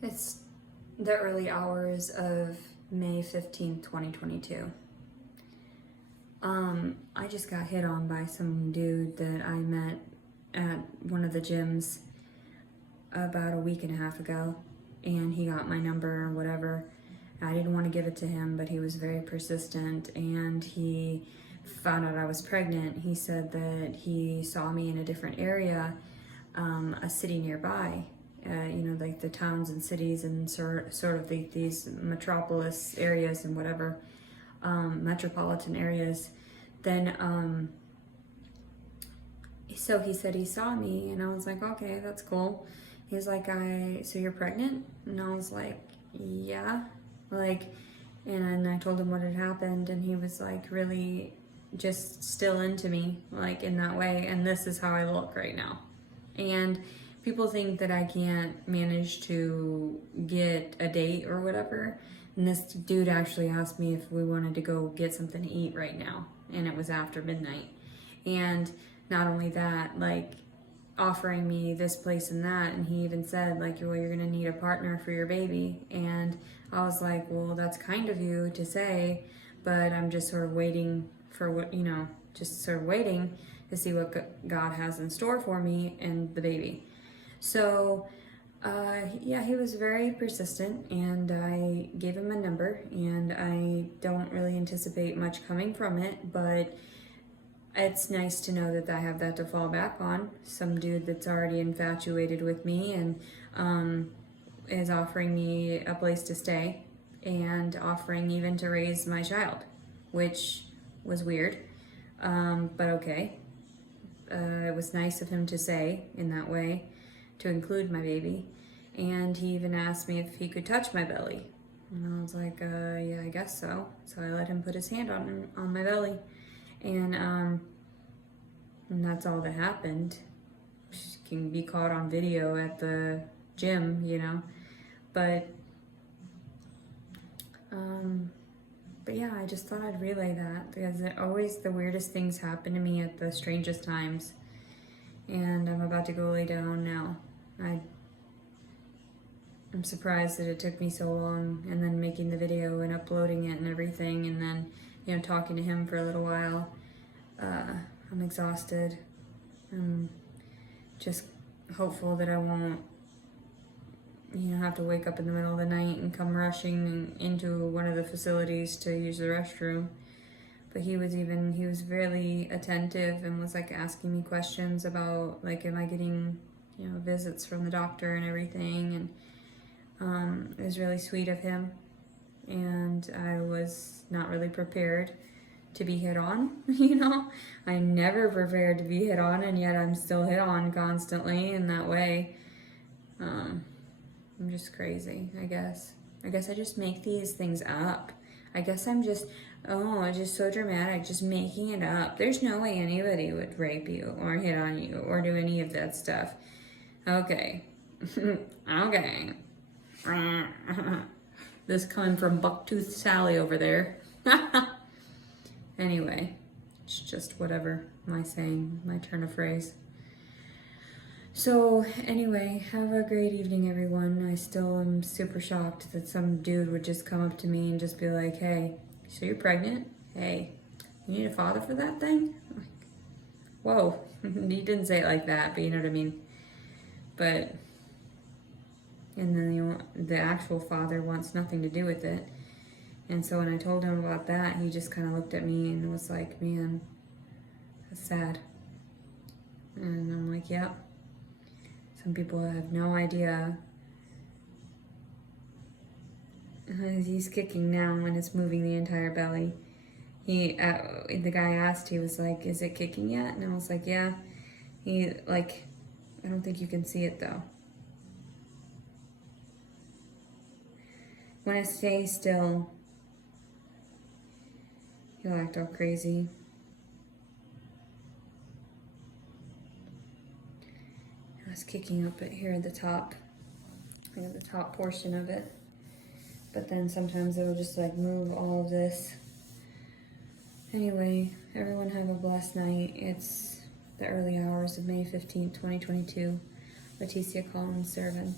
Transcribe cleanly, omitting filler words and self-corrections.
It's the early hours of May 15th, 2022. I just got hit on by some dude that I met at one of the gyms about a week and a half ago, and he got my number or whatever. I didn't want to give it to him, but he was very persistent, and he found out I was pregnant. He said that he saw me in a different area, a city nearby, like the towns and cities and sort of these metropolis areas and whatever, metropolitan areas. Then, so he said he saw me, and I was like, okay, that's cool. He's like, so you're pregnant? And I was like, yeah. And I told him what had happened, and he was like really just still into me, like in that way. And this is how I look right now. And people think that I can't manage to get a date or whatever. And this dude actually asked me if we wanted to go get something to eat right now. And it was after midnight. And not only that, like offering me this place and that. And he even said like, well, you're going to need a partner for your baby. And I was like, well, that's kind of you to say, but I'm just sort of waiting for what, just sort of waiting to see what God has in store for me and the baby. So, yeah, he was very persistent, and I gave him a number, and I don't really anticipate much coming from it, but it's nice to know that I have that to fall back on. Some dude that's already infatuated with me and is offering me a place to stay and offering even to raise my child, which was weird, but okay. It was nice of him to say in that way, to include my baby. And he even asked me if he could touch my belly. And I was like, yeah, I guess so. So I let him put his hand on my belly. And that's all that happened. She can be caught on video at the gym, But yeah, I just thought I'd relay that because the weirdest things happen to me at the strangest times. And I'm about to go lay down now. I'm surprised that it took me so long, and then making the video and uploading it and everything, and then, talking to him for a little while. I'm exhausted. I'm just hopeful that I won't have to wake up in the middle of the night and come rushing into one of the facilities to use the restroom. But he was really attentive and was like asking me questions about like, am I getting, visits from the doctor and everything. And it was really sweet of him. And I was not really prepared to be hit on, I never prepared to be hit on, and yet I'm still hit on constantly in that way. I'm just crazy, I guess. I just make these things up. I guess I'm just so dramatic, just making it up. There's no way anybody would rape you or hit on you or do any of that stuff. Okay. Okay. This coming from Bucktooth Sally over there. Anyway, it's just whatever am I saying, my turn of phrase. So anyway, have a great evening, everyone. I still am super shocked that some dude would just come up to me and just be like, hey, so you're pregnant? Hey, you need a father for that thing? Like, whoa, he didn't say it like that, but you know what I mean. But, and then the actual father wants nothing to do with it. And so when I told him about that, he just kind of looked at me and was like, man, that's sad. And I'm like, yep. Some people have no idea. He's kicking now and it's moving the entire belly. The guy asked, he was like, is it kicking yet? And I was like, yeah. I don't think you can see it though. When I stay still, he'll act all crazy. I was kicking up it here at the top, the top portion of it. But then sometimes it'll just like move all of this. Anyway, everyone have a blessed night. It's the early hours of May 15th, 2022. Leticia Collins Servin.